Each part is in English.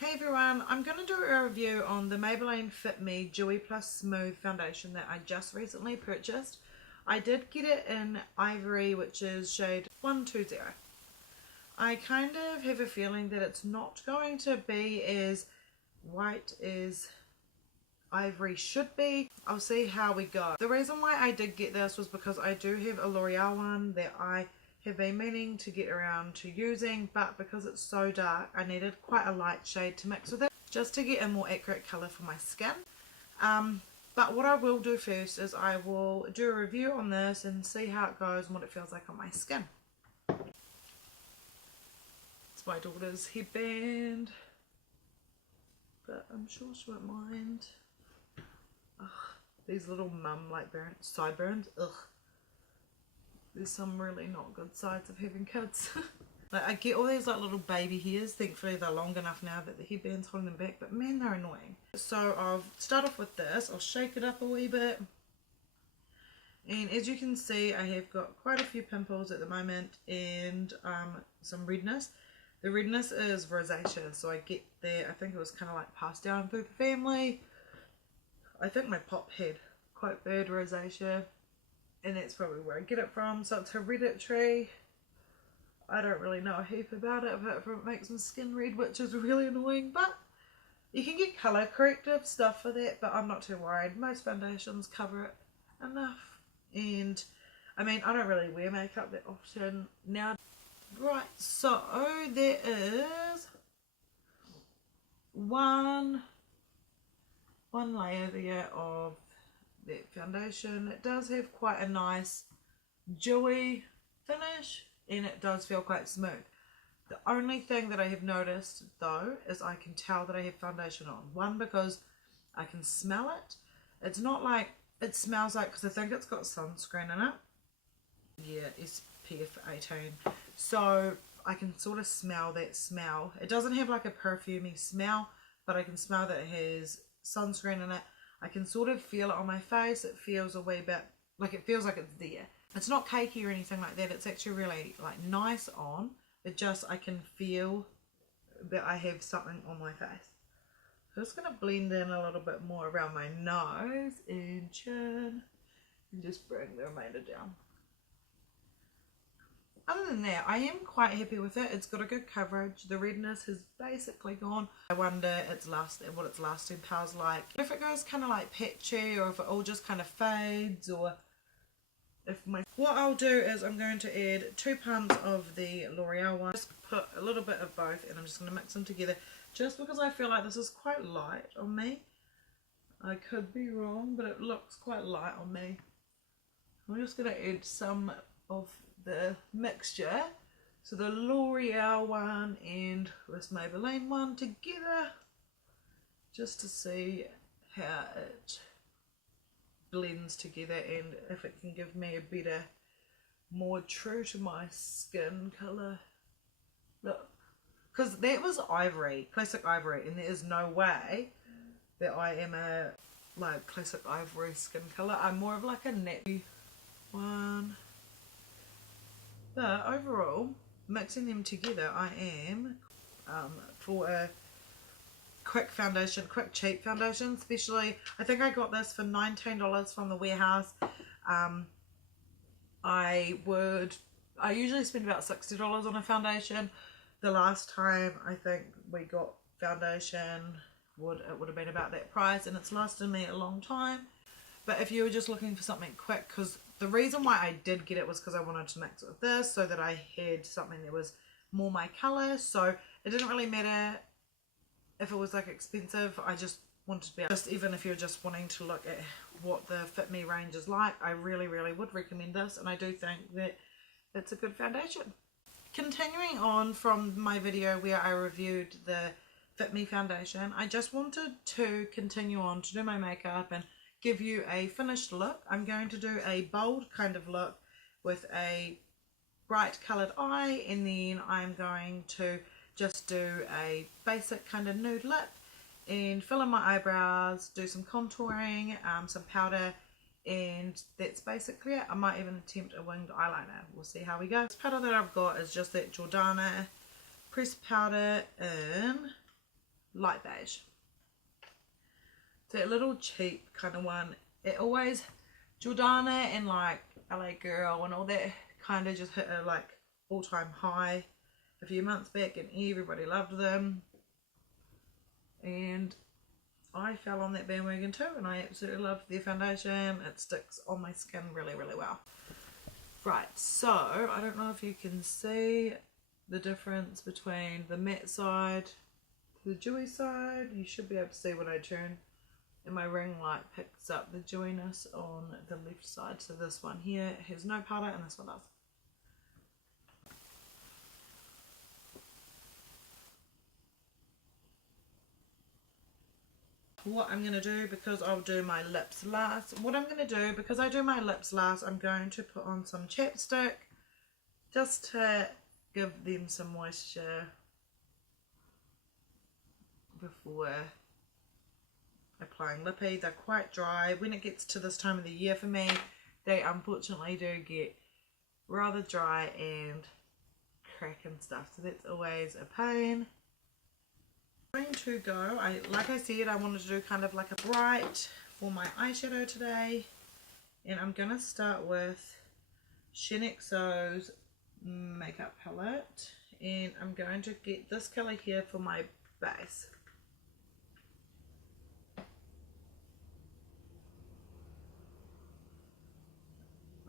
Hey everyone, I'm going to do a review on the Maybelline Fit Me Dewy Plus Smooth foundation that I just recently purchased. I did get it in Ivory, which is shade 120. I kind of have a feeling that it's not going to be as white as Ivory should be. I'll see how we go. The reason why I did get this was because I do have a L'Oreal one that I have been meaning to get around to using, but because it's so dark I needed quite a light shade to mix with it just to get a more accurate colour for my skin. But what I will do first is I will do a review on this and see how it goes and what it feels like on my skin. It's my daughter's headband, but I'm sure she won't mind. Ugh, these little mum sideburns. Ugh. There's some really not good sides of having kids. Like, I get all these like little baby hairs. Thankfully they're long enough now that the headband's holding them back, but man, they're annoying. So I'll start off with this. I'll shake it up a wee bit. And as you can see, I have got quite a few pimples at the moment and some redness. The redness is rosacea, so I get there. I think it was kind of like passed down through the family. I think my pop had quite bad rosacea, and that's probably where I get it from. So it's hereditary. I don't really know a heap about it, apart from it makes my skin red, which is really annoying. But you can get colour corrective stuff for that, but I'm not too worried. Most foundations cover it enough. And I mean, I don't really wear makeup that often now. Right, so there is one layer there of that foundation. It does have quite a nice dewy finish and it does feel quite smooth. The only thing that I have noticed though is I can tell that I have foundation on. One, because I can smell it. It's not like it smells like, because I think it's got sunscreen in it. Yeah, SPF 18. So I can sort of smell that smell. It doesn't have like a perfumey smell, but I can smell that it has sunscreen in it. I can sort of feel it on my face. It feels a wee bit like, it feels like it's there. It's not cakey or anything like that. It's actually really like nice on. It just, I can feel that I have something on my face. So I'm just going to blend in a little bit more around my nose and chin and just bring the remainder down. Other than that, I am quite happy with it. It's got a good coverage. The redness has basically gone. I wonder what its lasting power's like. If it goes kind of like patchy, or if it all just kind of fades, or if what I'll do is I'm going to add 2 pumps of the L'Oreal one. Just put a little bit of both and I'm just going to mix them together just because I feel like this is quite light on me. I could be wrong, but it looks quite light on me. I'm just going to add some of the mixture, so the L'Oreal one and this Maybelline one together, just to see how it blends together and if it can give me a better, more true to my skin colour look. Because that was Ivory, classic Ivory, and there is no way that I am a like classic Ivory skin colour. I'm more of like a natty one. But overall, mixing them together, I am for a quick foundation, quick cheap foundation, especially, I think I got this for $19 from the warehouse. I usually spend about $60 on a foundation. The last time I think we got foundation, it would have been about that price, and it's lasted me a long time. But if you were just looking for something quick, because the reason why I did get it was because I wanted to mix it with this so that I had something that was more my colour. So it didn't really matter if it was like expensive. I just wanted to be able, even if you're just wanting to look at what the Fit Me range is like, I really would recommend this, and I do think that it's a good foundation. Continuing on from my video where I reviewed the Fit Me foundation, I just wanted to continue on to do my makeup and give you a finished look. I'm going to do a bold kind of look with a bright coloured eye, and then I'm going to just do a basic kind of nude lip and fill in my eyebrows, do some contouring, some powder, and that's basically it. I might even attempt a winged eyeliner. We'll see how we go. This powder that I've got is just that Jordana pressed powder in light beige. That little cheap kind of one. It always, Jordana and like LA Girl and all that kind of just hit a like all-time high a few months back, and everybody loved them. And I fell on that bandwagon too, and I absolutely love their foundation. It sticks on my skin really, really well. Right, so I don't know if you can see the difference between the matte side to the dewy side. You should be able to see when I turn, and my ring light picks up the dewiness on the left side. So this one here has no powder and this one does. What I'm going to do, because I'll do my lips last, because I do my lips last, I'm going to put on some chapstick just to give them some moisture before applying lippy. They're quite dry. When it gets to this time of the year for me, they unfortunately do get rather dry and crack and stuff, so that's always a pain. I'm going to go, like I said, I wanted to do kind of like a bright for my eyeshadow today, and I'm going to start with Shinexo's makeup palette, and I'm going to get this colour here for my base.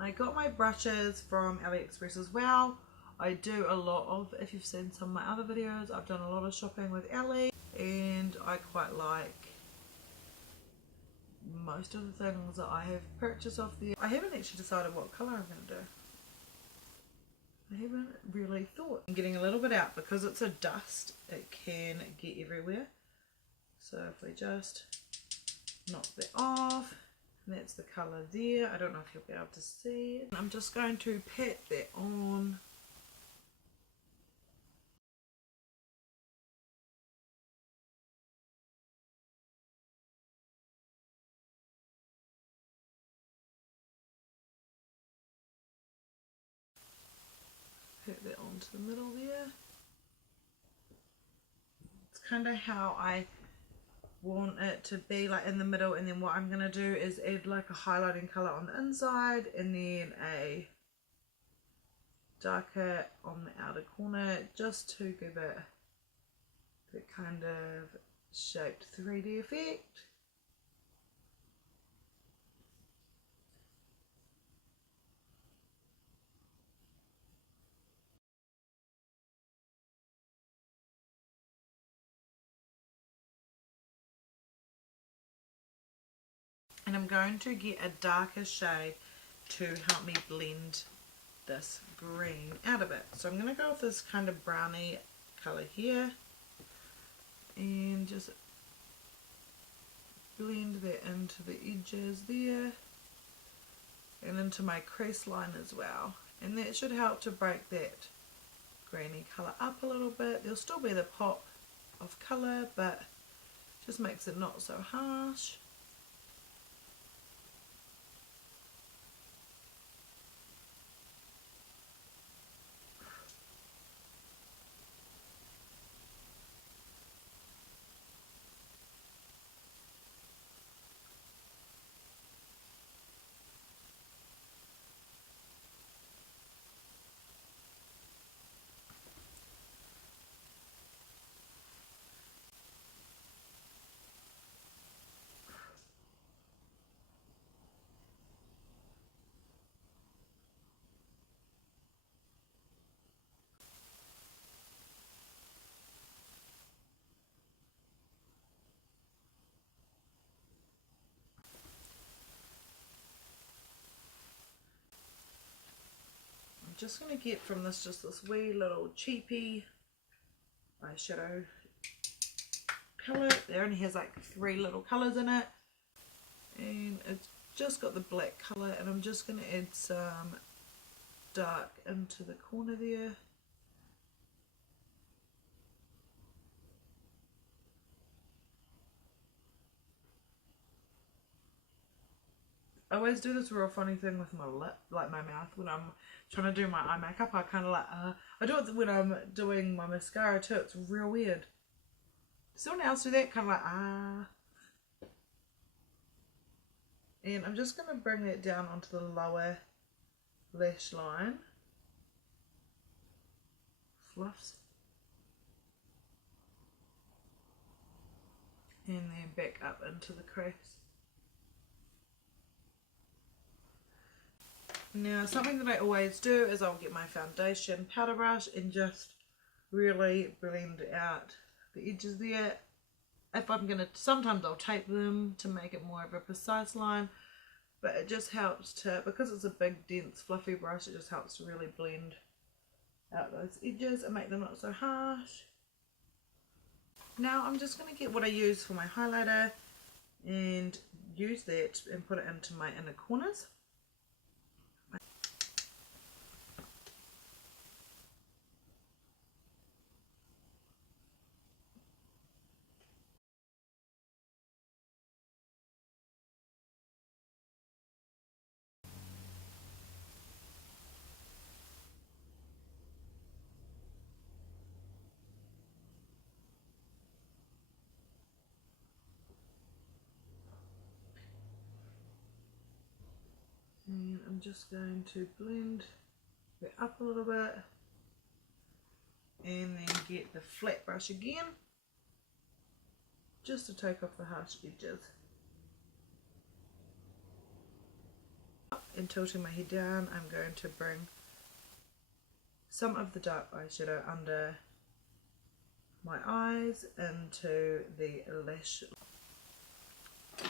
I got my brushes from AliExpress as well. I do a lot of, if you've seen some of my other videos, I've done a lot of shopping with Ali, and I quite like most of the things that I have purchased off there. I haven't actually decided what colour I'm going to do. I haven't really thought. I'm getting a little bit out because it's a dust. It can get everywhere. So if we just knock that off, and that's the colour there. I don't know if you'll be able to see it. I'm just going to pat that on. Put that onto the middle there. It's kind of how I want it to be, like in the middle, and then what I'm going to do is add like a highlighting colour on the inside and then a darker on the outer corner, just to give it that kind of shaped 3D effect. And I'm going to get a darker shade to help me blend this green out of it. So I'm going to go with this kind of browny colour here and just blend that into the edges there and into my crease line as well. And that should help to break that greeny colour up a little bit. There'll still be the pop of colour, but just makes it not so harsh. Just going to get from this just this wee little cheapy eyeshadow palette. It only has like 3 little colours in it, and it's just got the black colour, and I'm just going to add some dark into the corner there. I always do this real funny thing with my lip, like my mouth, when I'm trying to do my eye makeup. I kind of like, I do it when I'm doing my mascara too. It's real weird. someone else do that? Kind of like, ah. And I'm just going to bring that down onto the lower lash line. Fluffs. And then back up into the crease. Now, something that I always do is I'll get my foundation powder brush and just really blend out the edges there. If I'm going to, sometimes I'll tape them to make it more of a precise line, but it just helps to, because it's a big, dense, fluffy brush, it just helps to really blend out those edges and make them not so harsh. Now I'm just going to get what I use for my highlighter and use that and put it into my inner corners. And I'm just going to blend it up a little bit and then get the flat brush again just to take off the harsh edges. And tilting my head down, I'm going to bring some of the dark eyeshadow under my eyes into the lash.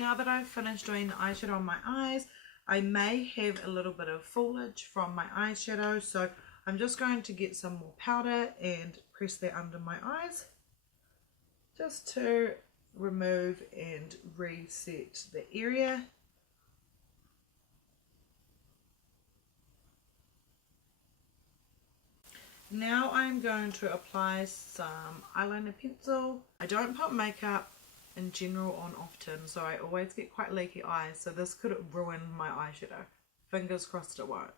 Now that I've finished doing the eyeshadow on my eyes, I may have a little bit of foliage from my eyeshadow, so I'm just going to get some more powder and press that under my eyes just to remove and reset the area. Now I'm going to apply some eyeliner pencil. I don't put makeup in general on often, so I always get quite leaky eyes, so this could ruin my eyeshadow. Fingers crossed it won't.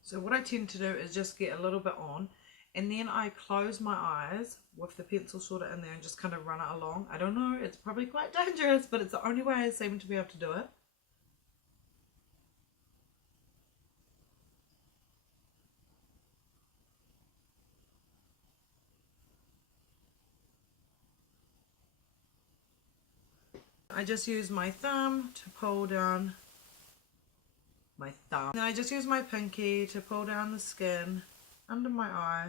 So what I tend to do is just get a little bit on, and then I close my eyes with the pencil sort of in there and just kind of run it along. I don't know, it's probably quite dangerous, but it's the only way I seem to be able to do it. I just use my thumb to pull down my thumb. Then I just use my pinky to pull down the skin under my eye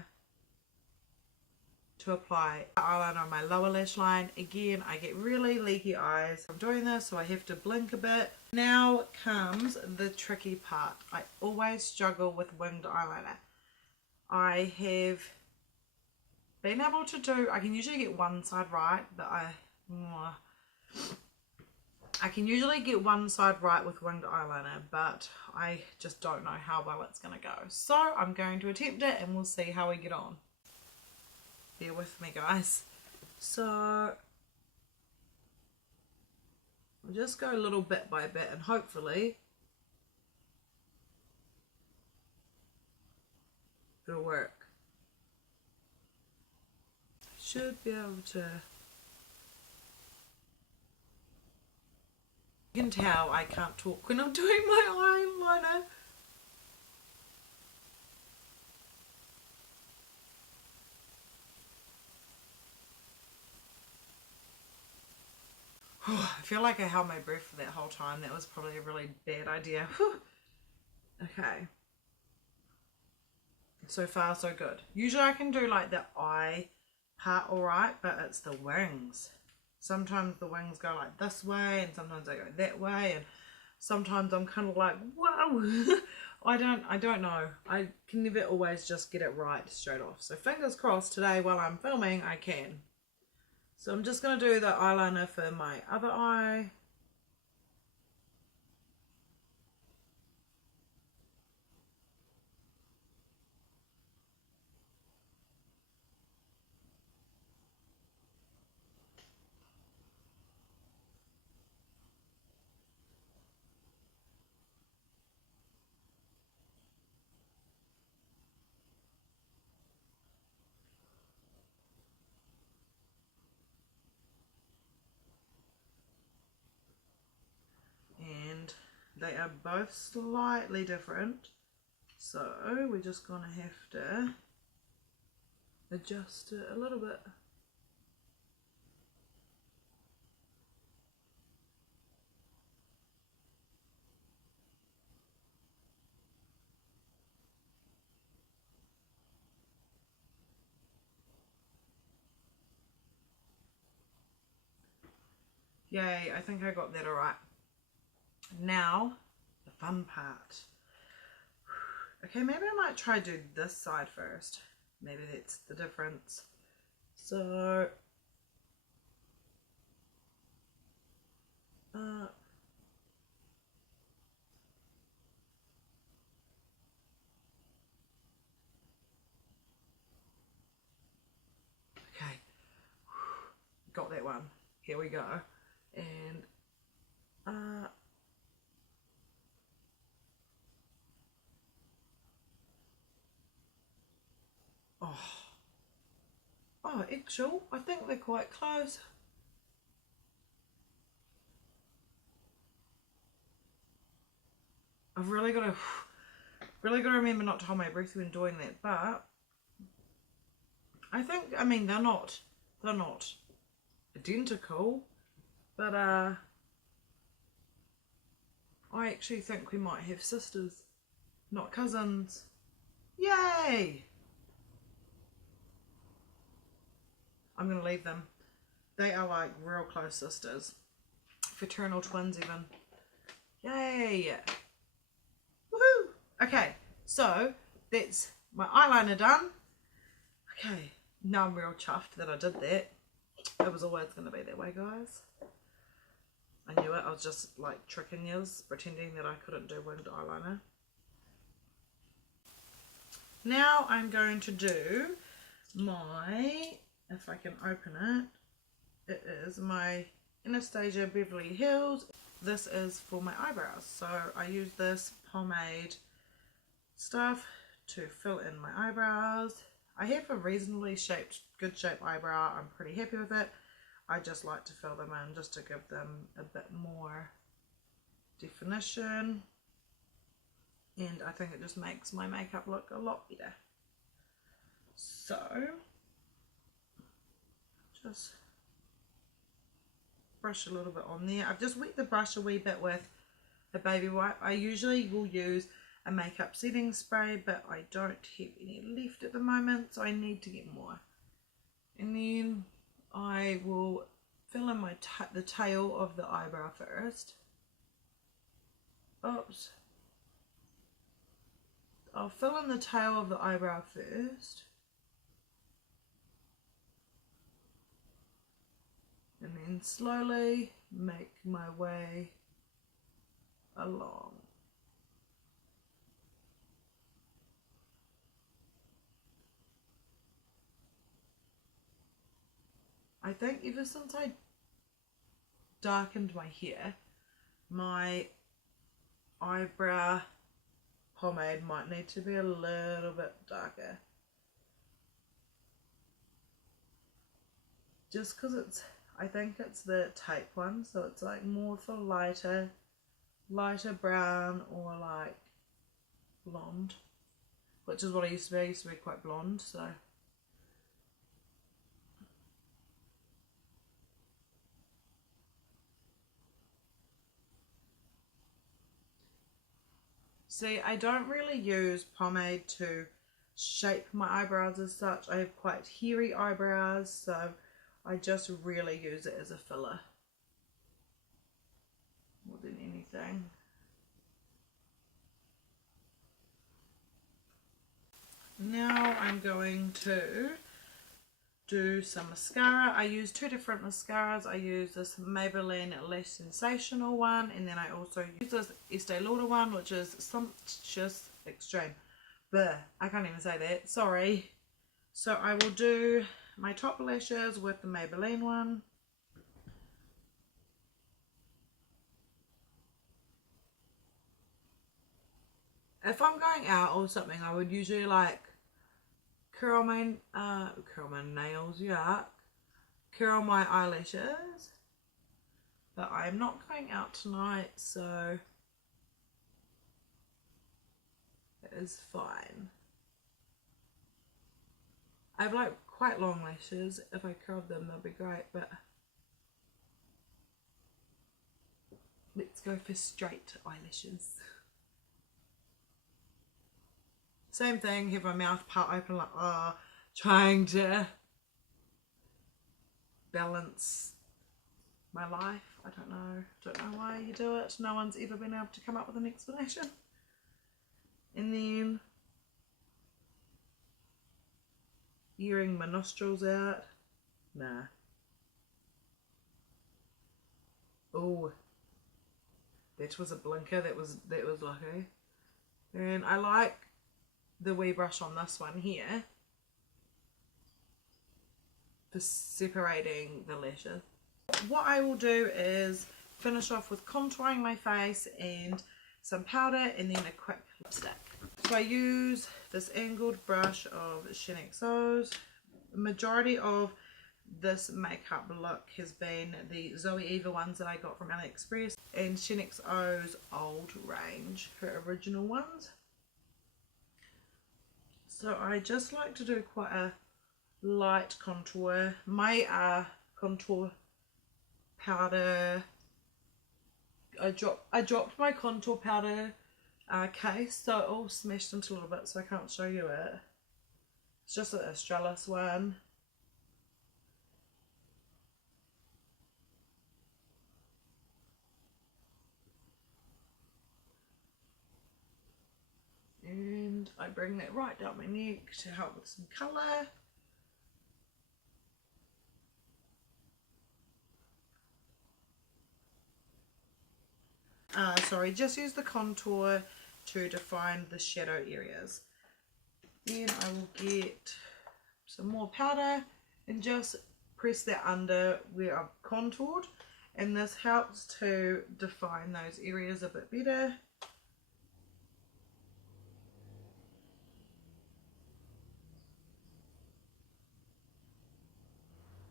to apply eyeliner on my lower lash line. Again, I get really leaky eyes. I'm doing this, so I have to blink a bit. Now comes the tricky part. I always struggle with winged eyeliner. I have been able to do, I can usually get one side right, but I can usually get one side right with winged eyeliner, but I just don't know how well it's going to go. So I'm going to attempt it and we'll see how we get on. Bear with me, guys. So I'll just go a little bit by bit and hopefully it'll work. Should be able to. You can tell I can't talk when I'm doing my eyeliner. I feel like I held my breath for that whole time. That was probably a really bad idea. Okay. So far so good. Usually I can do like the eye part alright, but it's the wings. Sometimes the wings go like this way and sometimes they go that way, and sometimes I'm kind of like, whoa. I don't know. I can never always just get it right straight off. So fingers crossed today while I'm filming I can. So I'm just going to do the eyeliner for my other eye. they are both slightly different, so we're just gonna have to adjust it a little bit. Yay, I think I got that alright. Now, the fun part. Okay, maybe I might try do this side first. Maybe that's the difference. So, okay, got that one. Here we go. And oh, actually, I think they're quite close. I've really got to remember not to hold my breath when doing that, but I think, I mean, they're not identical, but I actually think we might have sisters, not cousins. Yay! I'm gonna leave them. They are like real close sisters, fraternal twins even. Yay! Woohoo! Okay, so that's my eyeliner done. Okay, now I'm real chuffed that I did that. It was always going to be that way, guys. I knew it. I was just like tricking you, pretending that I couldn't do winged eyeliner. Now I'm going to do my, if I can open it, it is my Anastasia Beverly Hills. This is for my eyebrows. So I use this pomade stuff to fill in my eyebrows. I have a reasonably good shaped eyebrow. I'm pretty happy with it. I just like to fill them in just to give them a bit more definition. And I think it just makes my makeup look a lot better. So, just brush a little bit on there. I've just wet the brush a wee bit with a baby wipe. I usually will use a makeup setting spray, but I don't have any left at the moment, so I need to get more. And then I will fill in the tail of the eyebrow first. Oops. I'll fill in the tail of the eyebrow first. And then slowly make my way along. I think ever since I darkened my hair, my eyebrow pomade might need to be a little bit darker. Just because I think it's the tape one, so it's like more for lighter brown or like blonde, which is what I used to be. I used to be quite blonde, so. See, I don't really use pomade to shape my eyebrows as such. I have quite hairy eyebrows, so I just really use it as a filler more than anything. Now I'm going to do some mascara. I use two different mascaras. I use this Maybelline Lash Sensational one, and then I also use this Estee Lauder one, which is Sumptuous Extreme. Bleh, I can't even say that, sorry. So I will do my top lashes with the Maybelline one. If I'm going out or something, I would usually like curl my nails, yuck. Curl my eyelashes. But I'm not going out tonight, so is fine. I have like quite long lashes. If I curled them, that'd be great, but let's go for straight eyelashes. Same thing, have my mouth part open like trying to balance my life. I don't know why you do it. No one's ever been able to come up with an explanation. And then earring my nostrils out. Nah. Oh, that was a blinker. That was lucky. And I like the wee brush on this one here for separating the lashes. What I will do is finish off with contouring my face and some powder and then a quick lipstick. So I use this angled brush of XO's. The majority of this makeup look has been the Zoe Eva ones that I got from AliExpress and XO's old range, her original ones. So I just like to do quite a light contour. My contour powder, I dropped my contour powder case, so it all smashed into a little bit, so I can't show you it. It's just an Australis one. And I bring that right down my neck to help with some colour. Sorry, just use the contour to define the shadow areas. Then I will get some more powder and just press that under where I've contoured, and this helps to define those areas a bit better.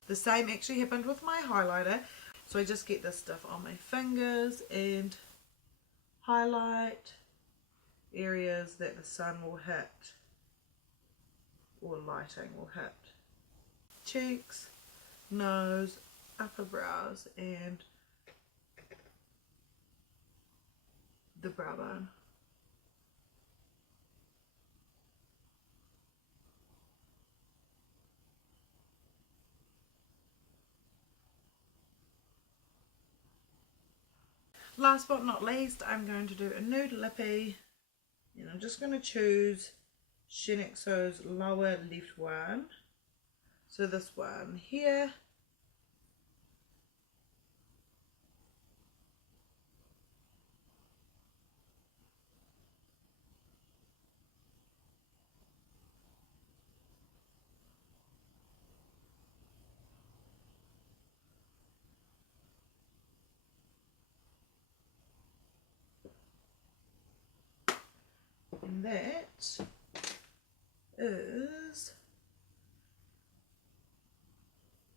The same actually happened with my highlighter, so I just get this stuff on my fingers and highlight areas that the sun will hit or lighting will hit. Cheeks, nose, upper brows and the brow bone. Last but not least, I'm going to do a nude lippy, and I'm just going to choose XO's lower left one. So this one here. And that is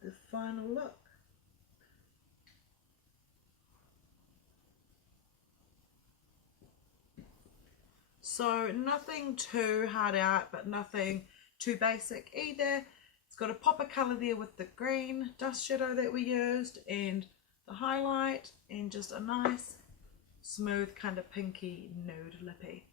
the final look. So nothing too hard out, but nothing too basic either. It's got a pop of colour there with the green dust shadow that we used and the highlight, and just a nice smooth kind of pinky nude lippy.